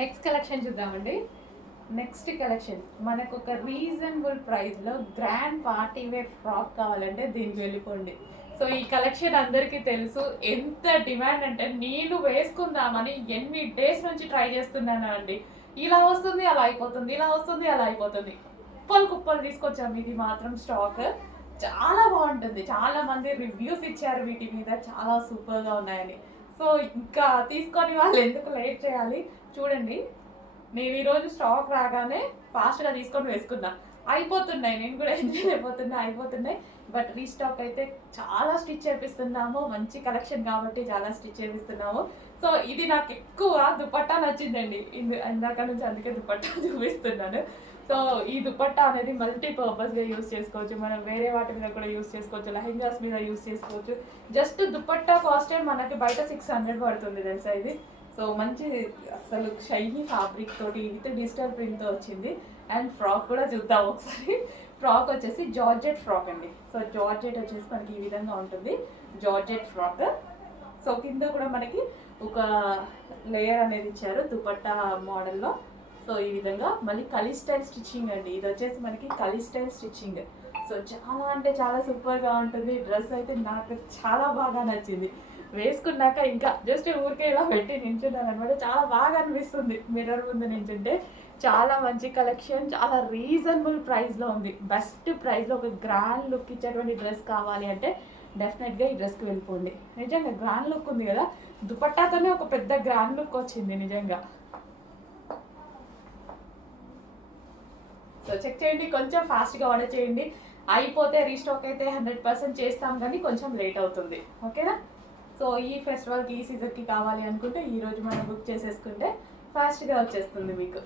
Next collection చూద్దామండి. Next collection మనకు ఒక రీజనబుల్ ప్రైస్లో గ్రాండ్ పార్టీ వేర్ ఫ్రాక్ కావాలంటే దీనికి వెళ్ళిపోండి. సో ఈ కలెక్షన్ అందరికీ తెలుసు, ఎంత డిమాండ్ అంటే నేను వేసుకుందామని ఎన్ని డేస్ నుంచి ట్రై చేస్తున్నాను అండి. ఇలా వస్తుంది అలా అయిపోతుంది, ఇలా వస్తుంది అలా అయిపోతుంది. కుప్పలు కుప్పలు తీసుకొచ్చాము. ఇది మాత్రం స్టాక్ చాలా బాగుంటుంది. చాలా మంది రివ్యూస్ ఇచ్చారు వీటి మీద, చాలా సూపర్గా ఉన్నాయని. సో ఇంకా తీసుకొని వాళ్ళు ఎందుకు లేట్ చేయాలి, చూడండి. నేను ఈరోజు స్టాక్ రాగానే ఫాస్ట్గా తీసుకొని వేసుకున్నా. అయిపోతున్నాయి, నేను కూడా ఎంజాయ్ అయిపోతున్నాయి. బట్ రీస్టాక్ అయితే చాలా స్టిచ్ చేపిస్తున్నాము. మంచి కలెక్షన్ కాబట్టి చాలా స్టిచ్ చేపిస్తున్నాము. సో ఇది నాకు ఎక్కువ దుపట్టా నచ్చిందండి. ఇందాక నుంచి అందుకే దుపట్టా చూపిస్తున్నాను. సో ఈ దుపట్టా అనేది మల్టీపర్పస్గా యూస్ చేసుకోవచ్చు. మనం వేరే వాటి మీద కూడా యూస్ చేసుకోవచ్చు, లెహెంగాస్ మీద యూస్ చేసుకోవచ్చు. జస్ట్ దుపట్టా కాస్టే మనకి బయట 600 పడుతుంది తెలుసా ఇది. సో మంచి అసలు షైనీ ఫ్యాబ్రిక్ తోటి విత్ డిజిటల్ ప్రింట్తో వచ్చింది. అండ్ ఫ్రాక్ కూడా చూద్దాం ఒకసారి. ఫ్రాక్ వచ్చేసి జార్జెట్ ఫ్రాక్ అండి. సో జార్జెట్ వచ్చేసి మనకి ఈ విధంగా ఉంటుంది, జార్జెట్ ఫ్రాక్. సో కింద కూడా మనకి ఒక లేయర్ అనేది ఇచ్చారు దుపట్టా మోడల్లో. సో ఈ విధంగా మళ్ళీ కలీ స్టైల్ స్టిచ్చింగ్ అండి. ఇది వచ్చేసి మనకి కలీ స్టైల్ స్టిచ్చింగ్. సో చాలా అంటే చాలా సూపర్గా ఉంటుంది. డ్రెస్ అయితే నాకు చాలా బాగా నచ్చింది. వేసుకున్నాక ఇంకా జస్ట్ ఊరికే ఇలా పెట్టి నించున్నాను అనమాట. చాలా బాగా అనిపిస్తుంది మిర్రర్ ముందు నించుంటే. చాలా మంచి కలెక్షన్, చాలా రీజనబుల్ ప్రైస్లో ఉంది. బెస్ట్ ప్రైస్లో ఒక గ్రాండ్ లుక్ ఇచ్చేటువంటి డ్రెస్ కావాలి అంటే డెఫినెట్గా ఈ డ్రెస్కి వెళ్ళిపోండి. నిజంగా గ్రాండ్ లుక్ ఉంది కదా, దుపట్టాతోనే ఒక పెద్ద గ్రాండ్ లుక్ వచ్చింది నిజంగా. సో చెక్ చేయండి, కొంచెం ఫాస్ట్గా ఆర్డర్ చేయండి. అయిపోతే రీస్టాక్ అయితే 100% చేస్తాం, కానీ కొంచెం లేట్ అవుతుంది. ఓకేనా? సో ఈ ఫెస్టివల్కి ఈ సీజన్కి కావాలి అనుకుంటే ఈరోజు మనం బుక్ చేసేసుకుంటే ఫాస్ట్గా వచ్చేస్తుంది మీకు.